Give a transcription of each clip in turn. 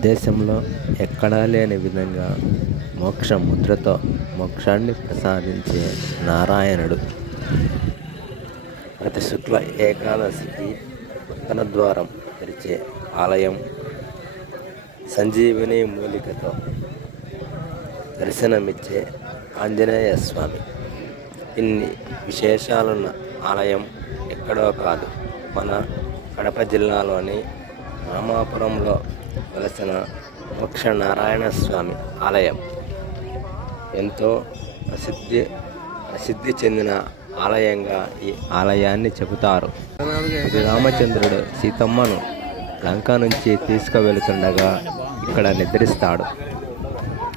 దేశంలో ఎక్కడా లేని విధంగా మోక్ష ముద్రతో మోక్షాన్ని ప్రసాదించే నారాయణుడు. ప్రతి శుక్ల ఏకాదశికి ఉత్తర ద్వారం తెరిచే ఆలయం సంజీవిని మూలికతో దర్శనమిచ్చే ఆంజనేయ స్వామి. ఇన్ని విశేషాలున్న ఆలయం ఎక్కడో కాదు. మన కడప జిల్లాలోని రామాపురంలో వెలసిన మోక్ష నారాయణ స్వామి ఆలయం. ఎంతో ప్రసిద్ధి ప్రసిద్ధి చెందిన ఆలయంగా ఈ ఆలయాన్ని చెబుతారు. శ్రీ రామచంద్రుడు సీతమ్మను లంక నుంచి తీసుకువెళుతుండగా ఇక్కడ నిద్రిస్తాడు.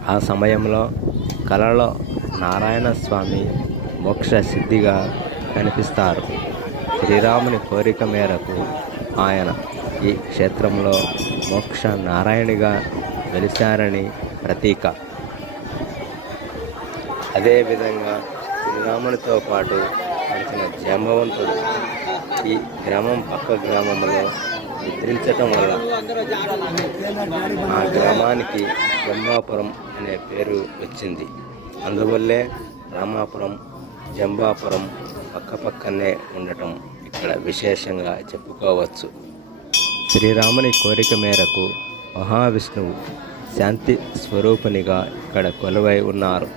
ఆ సమయంలో కలలో నారాయణ స్వామి మోక్ష సిద్ధిగా కనిపిస్తారు. శ్రీరాముని కోరిక మేరకు ఆయన ఈ క్షేత్రంలో మోక్ష నారాయణిగా వెలిశారని ప్రతీక. అదేవిధంగా శ్రీరామునితో పాటు నడిచిన జాంబవంతుడు ఈ గ్రామం పక్క గ్రామంలో నిద్రించటం వల్ల ఆ గ్రామానికి జంబాపురం అనే పేరు వచ్చింది. అందువల్లే రామాపురం జంబాపురం పక్కపక్కనే ఉండటం ఇక్కడ విశేషంగా చెప్పుకోవచ్చు. శ్రీరాముని కోరిక మేరకు మహావిష్ణువు శాంతి స్వరూపునిగా ఇక్కడ కొలువై ఉన్నారు.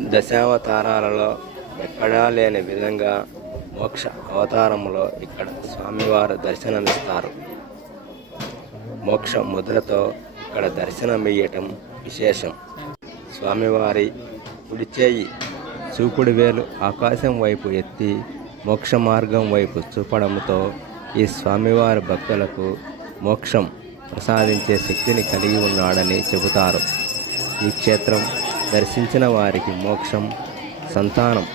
దశావతారాలలో ఎక్కడా లేని విధంగా మోక్ష అవతారంలో ఇక్కడ స్వామివారు దర్శనమిస్తారు. మోక్ష ముద్రతో ఇక్కడ దర్శనమియ్యటం విశేషం. స్వామివారి కుడిచేయి చూపుడు వేలు ఆకాశం వైపు ఎత్తి మోక్ష మార్గం వైపు చూపడంతో ఈ స్వామివారి భక్తులకు మోక్షం ప్రసాదించే శక్తిని కలిగి ఉన్నాడని చెబుతారు. ఈ క్షేత్రం దర్శించిన వారికి మోక్షం సంతానం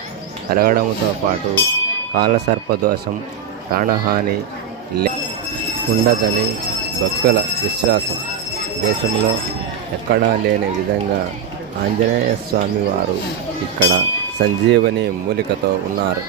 కలగడంతో పాటు కాలసర్పదోషం ప్రాణహాని లే- ఉండదని భక్తుల విశ్వాసం. దేశంలో ఎక్కడా లేని విధంగా ఆంజనేయ స్వామి వారు ఇక్కడ సంజీవని మూలికతో ఉన్నారు.